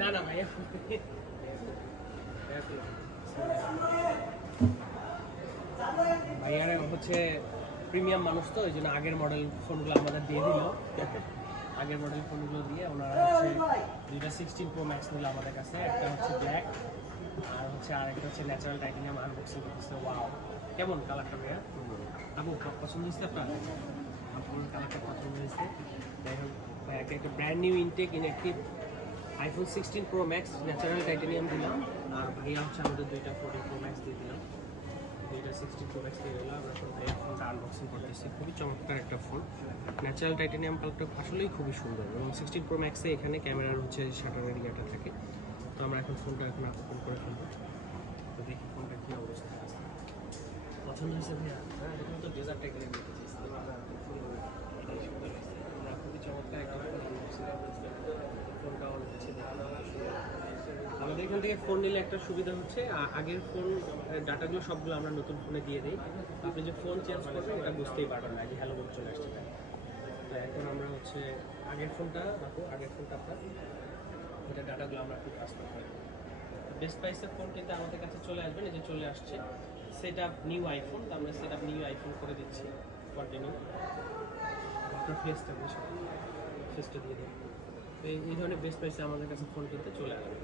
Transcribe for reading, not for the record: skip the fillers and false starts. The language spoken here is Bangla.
না না ভাইয়া ভাইয়ারা হচ্ছে প্রিমিয়াম মানুষ তো ওই জন্য আগের মডেল ফোনগুলো আমাদের দিয়ে দিল। আগের মডেল ফোনগুলো দিয়ে ওনারা হচ্ছে দুইটা 16 Pro Max নিল আমাদের কাছে, একটা হচ্ছে ব্ল্যাক আর হচ্ছে আরেকটা হচ্ছে ন্যাচারাল টাইটেনিয়াম আনবক্সিং করতেছে। ওয়াও, কেমন কালারটা ভাইয়া? আপু পছন্দ হয়েছে আপনার? আপনার কালারটা পছন্দ হয়েছে? যাই হোক ভাইয়াকে একটা brand new intact inactive iPhone 16 Pro Max natural titanium দিলাম, আর ভাইয়া হচ্ছে আমাদের দুইটা 14 Pro Max দিয়ে দিলাম। দুইটা 16 Pro Max দিয়ে দিলাম। আমরা এখন ভাইয়া ফোনটা আনবক্সিং করতেছি। খুবই চমৎকার একটা ফোন, ন্যাচারাল টাইটেনিয়াম কালারটা আসলেই খুবই সুন্দর, এবং 16 Pro Max এ এখানে ক্যামেরার হচ্ছে শাটারের ইয়েটা থাকে। তো আমরা এখন ফোনটা এখন ওপেন করে ফেলবো। তো দেখি ফোনটা কী অবস্থা আছে। পছন্দ হয়েছে ভাইয়া? হ্যাঁ, এরকম তো ডেজার্ট টাইটেনিয়াম নিতে চাইছি। আমরা খুবই চমৎকার একটা ফোন আনবক্সিং করতেছি। ফোনটা অন হচ্ছে। আমাদের এখান থেকে ফোন নিলে একটা সুবিধা হচ্ছে আগের ফোন ডাটাগুলো সবগুলো আমরা নতুন ফোনে দিয়ে দিই। আপনি যে ফোন চেঞ্জ করবেন এটা বুঝতেই পারবেন না যে হ্যালো বলে চলে আসছে। তো এখন আমরা হচ্ছে আগের ফোনটা আপনার এটা ডাটাগুলো আমরা একটু ট্রান্সফার করে দেবো। বেস্ট প্রাইসের ফোন কিন্তু আমাদের কাছে চলে আসবে, এই যে চলে আসছে সেট আপ নিউ আইফোন। তো আমরা সেট আপ নিউ আইফোন করে দিচ্ছি। কন্টিনিউ। আপনার ফেসটা দিয়ে দেবো। তো এই ধরনের বেস্ট প্রাইসে আমাদের কাছে ফোন কিনতে চলে আসবে।